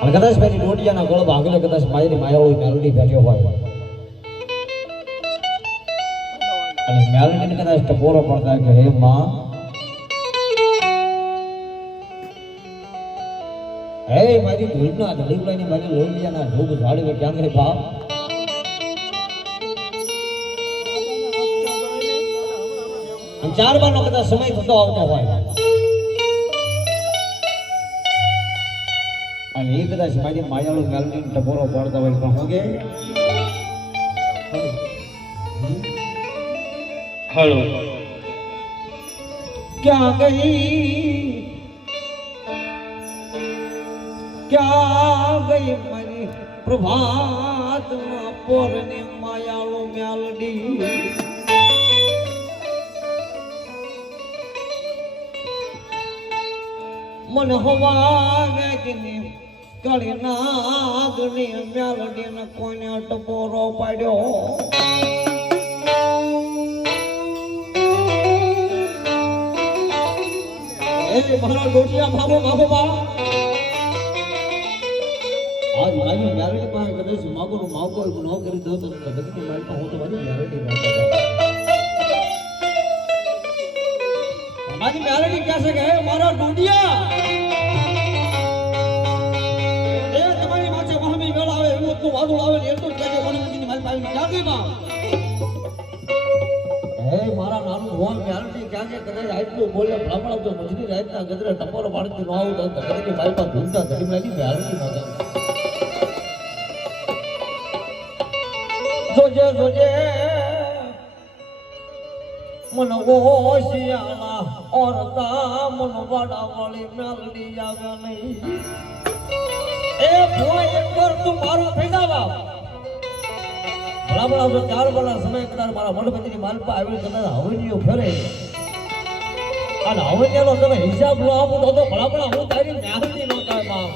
અને કદાચ મારી ડોડિયાના ગળ ભાગલે કદાચ મારી માયાવળી મેલડી બેઠ્યો હોય અને મેલડીને કદાચ ટપોરો પડતા કે હે માં હે મારી ધૂળના ધડીપડાની મારી લોલિયાના ધૂપ ઝાડવે ક્યાં રે બાપ અને 4 બારનો કદાચ સમય થતો આવતો હોય અને એ કદાચ મારી માયાળુ મેલડીને ટપોરો પડતા હોય પણ હોગે हेलो क्या गई मरी प्रभात पोरने मायाळू मेलडी मन हवागे किने कड़ी नागनी मेलडी ने कोने टपोरो पाड्यो મારા ડોટિયા બાબો બાબો બા આજ મારી મેલડી પાસે કદાચ માગો ન કરી દો તો કદાચની મારી પાસે હું તો મારી મેલડી મારી મેલડી કહે છે કે હે મારા ડોટિયા એ તમારી માથે મહામી વેળ આવે એવું તો વાદળ આવે એટલું કહેજો મને મારી પાસે જાગે બા હે મારા નાનું ભોન મેલડી ક્યાં કદાચ આટલું બોલે બ્રાહ્મણ તો મજરી રાતના ગદરે ટપોરો પાડતી ન આવું તો કદાચ મારી પાસે ધૂમતા ધડી મેલી મેલડી ન જોજે મન ઓશિયાના ઓરતા મન વાડા વાળી મેલડી આવે નહીં એ ભોય એક વાર તું મારો ફેદાવા ભલામણા તો 4 વર્ષ સમય કદાચ મારા મઢપતિની માલપા આવી કદાચ હવનીઓ ફેરે અને હવનીનો તમે હિસાબ લો આપો તો ભલામણા હું તારી મેલડી ન થાય બાપ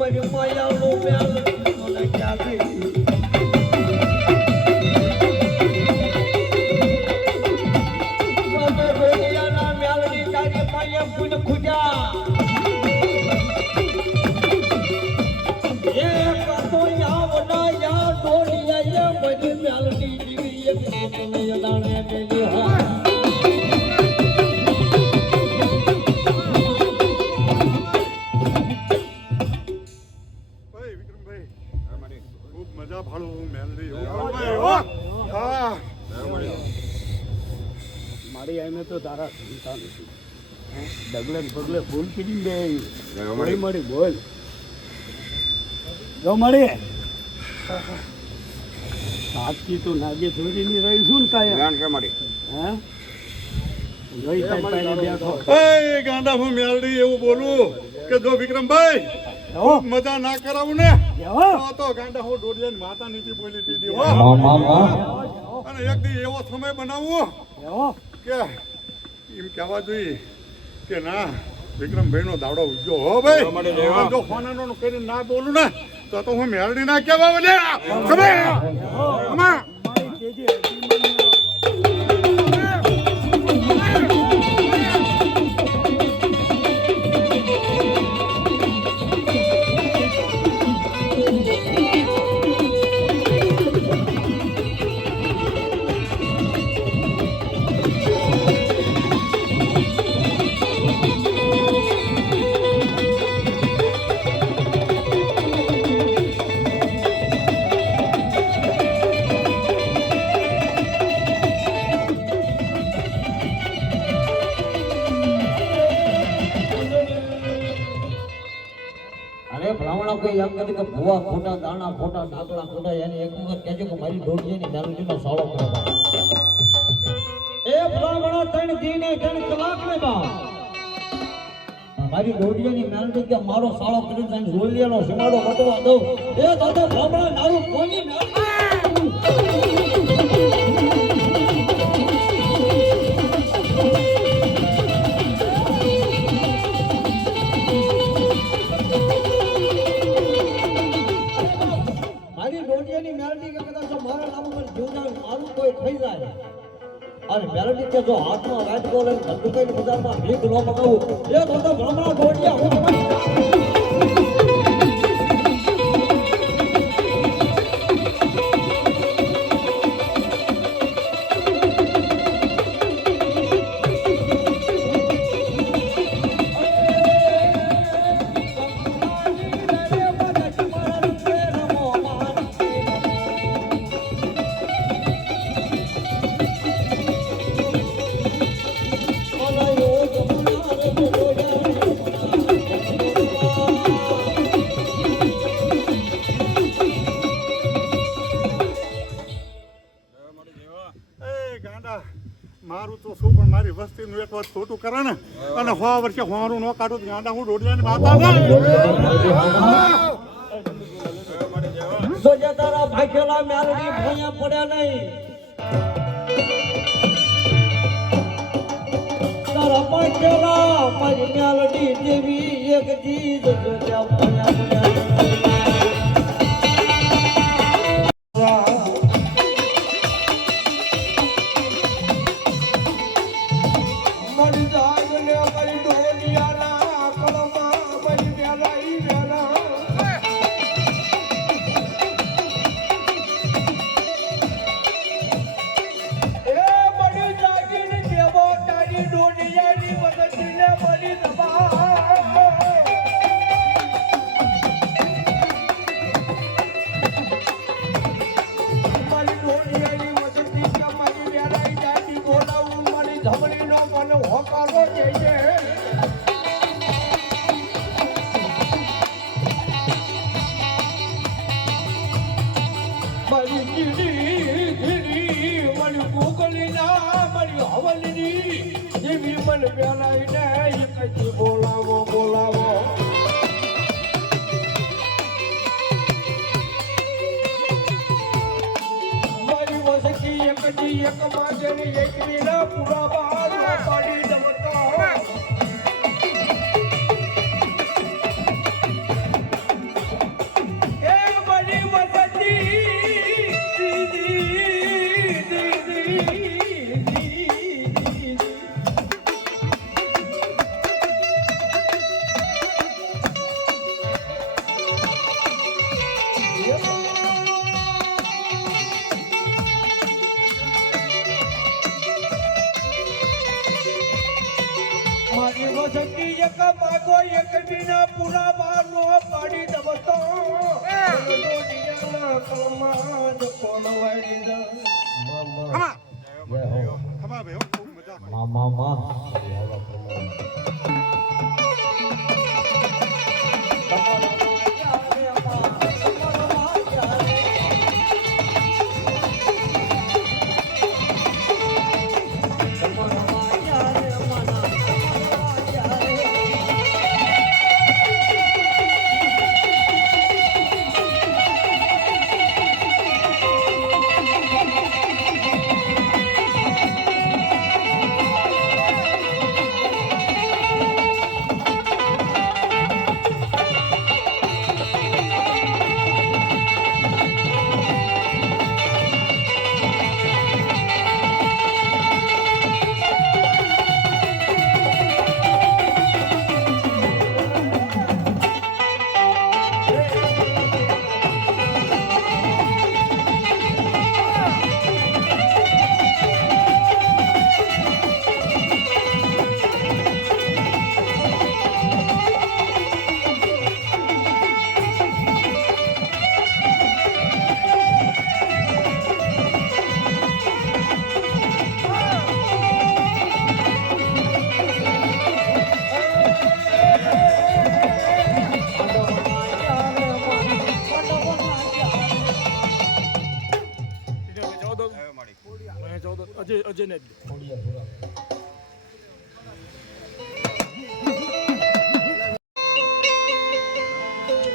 मरी मायाळू मेलडी तोने क्या गई ना मेलडी तारी माया पुन खुजा एक तो यावना या डोलिया ये मरी मेलडी जीवी एक तोने यदाने मेली हो તો તારા ચિંતા નથી ડગલે પગલે ફૂલ પીડી દે મળી બોલ જો મળી સાચી તો નાગે છોડીની રહી છું ને કાયા કે મારી હે જોઈ કાઈ પાઈને બેઠો એ ગાંડા હું મેલડી એવું બોલું કે જો વિક્રમભાઈ મજા ના કરાવું ને તો ગાંડા હું ડોડિયાની માતા નીતિ બોલી દીધી હો અને એક દી એવો સમય બનાવવો કે એમ કહેવા જોઈએ કે ના વિક્રમભાઈ નો દાડો ઉગ્યો હો ભાઈ જો ફોનાનો કરીને ના બોલું ને તો હું મેલડી ના કહેવા બોલે એ ભલામણા કોઈ એમ કહે કે ભૂવા ખોટા દાણા ખોટા ડાકલા ખોટા એની એક વખત કહેજો કે મારી ડોડીની મેલડીનો સાળો કરવા એ ભલામણા 3 દિને 3 કલાક ને બા મારી ડોડીની મેલડી કે મારો સાળો કરી જાય રોલિયાનો સીમાડો વટવા દઉં એ દાદા ભલામણા નારું કોની મેલડી કે કદાચ મારા નામ પર જીવદાન મારું કોઈ થઈ જાય અને મેલડી કે જો હાથમાં વાટકો લઈને ધંધુકાઈની બજારમાં ભીખ ન મગાવું એ તો ભ્રમણા ડોડિયા હું તમારી મારું તો શું પણ મારી વસ્તીનું એક વાત ખોટું કરે ને અને 100 વર્ષે હોવાનું ન કાઢું ગાંડા હું ડોડિયાની માતા સોજા તારા ભાગ્યલા મેલડી ભોયા પડ્યા નહીં તારા ભાગ્યલા મારી મેલડી જેવી એક ચીજ સોજા ભોયા પડ્યા બોલાવો બોલાવો મારી વસકી એક માજે એક પૂરા બહાર પાડી દમતો એક દિના પૂરા બાર નો પાડી દબતો મામા જઈને જ દે. ખોડિયા પૂરા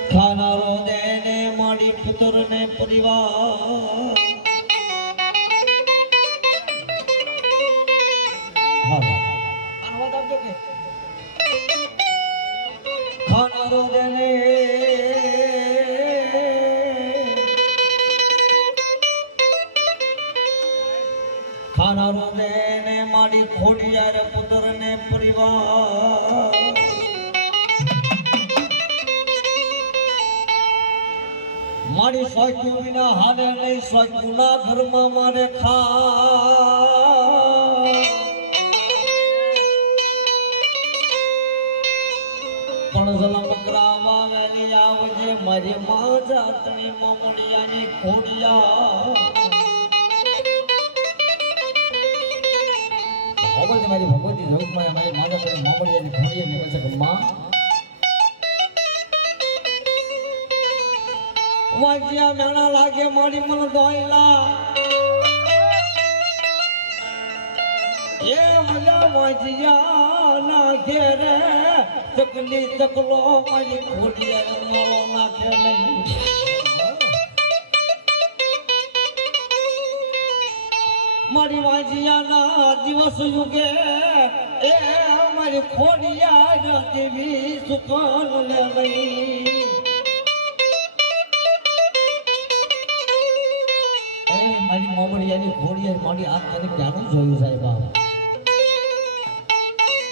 ખાનારો દેને માડી પુત્ર ને પરિવાર ખાનારો દેને ખાનારો દેને માડી ખોડિયાર પુત્ર ને પરિવાર મારી સોચું વિના હાલે નહીં સોચું ના ઘરમાં મારે ખા પણ જલમ કરાવવા વેલી આવજે મારી માં જાતની મમડિયાની ખોડિયા ભગવતી મારી ભગવતી જગતમાં મારી માં જાતની મમડિયાની ખોડિયા નીકળશે કે માં વાજ્યા મેણા લાગે મારી મન દોયલા એ મજા વાજ્યા ના ઘેરે ચકલી ચકલો મારી ખોડિયા માળો નાખે નહીં મારી વાજ્યા ના દિવસ યુગે એ મારી ખોડિયા દેવી સુકાન લે નહીં મારી મોમડિયાની ખોડિયા મારી આ તને ક્યાંનું જોયું સાહેબ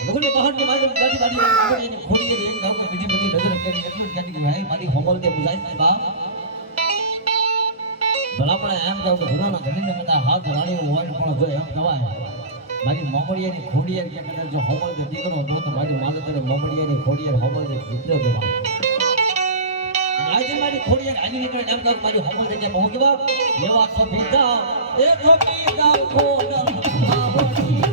લોકોને બહારની મારી દાદી બાડી મોમડિયાની ખોડિયા એક ગામમાં બીજી બધી નજર કરી એટલું ક્યાંથી ભાઈ મારી હોમલ કે બુઝાય સાહેબ ભલા પણ એમ કહું કે જૂનાના ઘણીને બધા હાથ રાણીઓ હોય પણ જો એમ કહેવાય મારી મોમડિયાની ખોડિયા કે કદાચ જો હોમલ કે દીકરો હતો તો મારી માલતરે મોમડિયાની ખોડિયા હોમલ કે દીકરો દેવા આજે મારી ખોડિયાર હાલી નીકળે એમ કહું મારી હોમલ જગ્યા પહોંચ કેવા એવા કપીતા એ કપીતા ખોડલ આવડી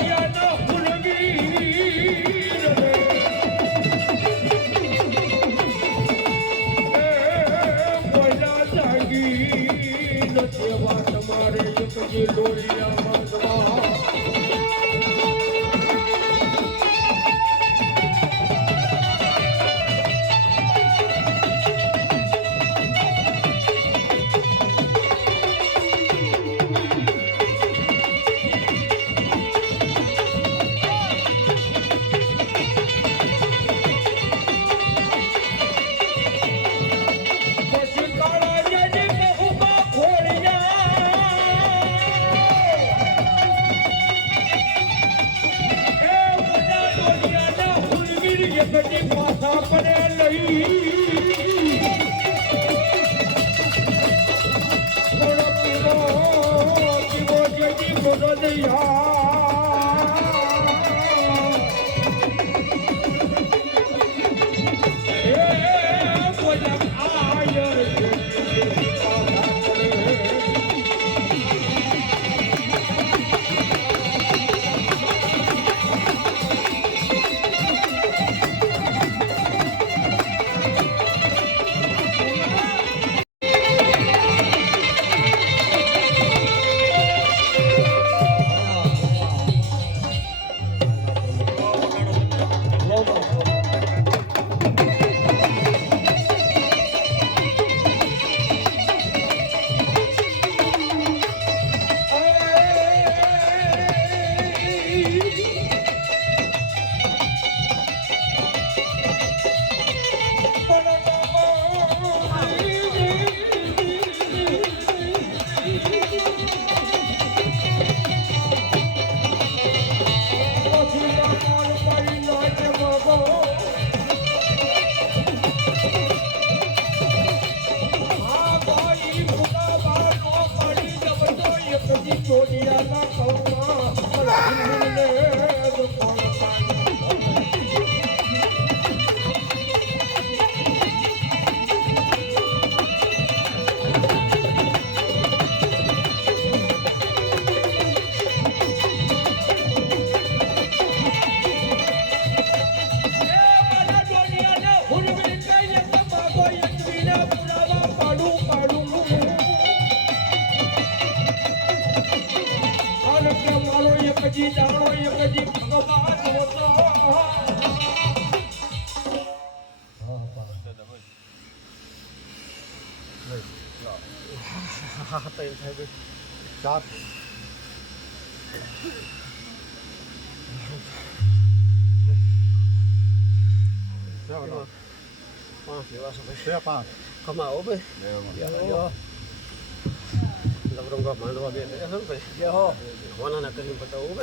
Yeah. ચાર પાંચ કમાઓ ભાઈ લવરંગા માંડવા બે ભાઈ હો વાના કરી બતાવો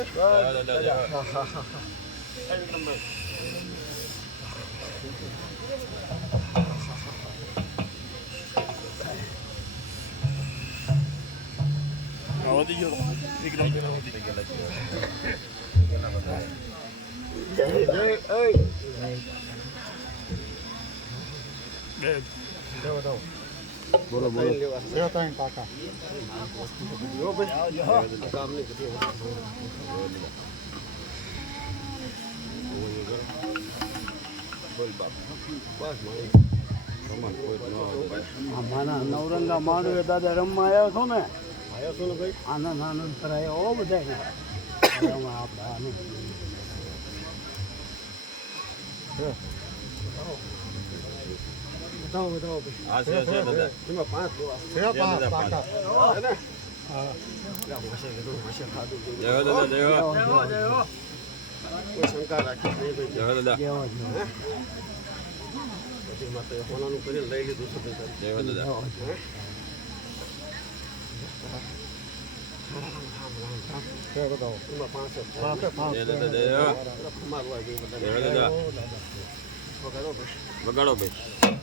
બોલો બોલો ત્રણ કાકા કામ નહીં કરી મારા નવરંગા માંડવે દાદા રમવા આવ્યો છો ને ભાઈ આનંદ આનંદ કરાયો બધા બતાવો ભાઈ એમાં પાંચ કોઈ શંકા રાખી નહીં ભાઈ પછી માત્ર હોનાનું કરીને લઈ લીધું છે એમાં પાંચ વગાડો ભાઈ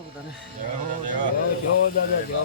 બધાને જો દાદા જો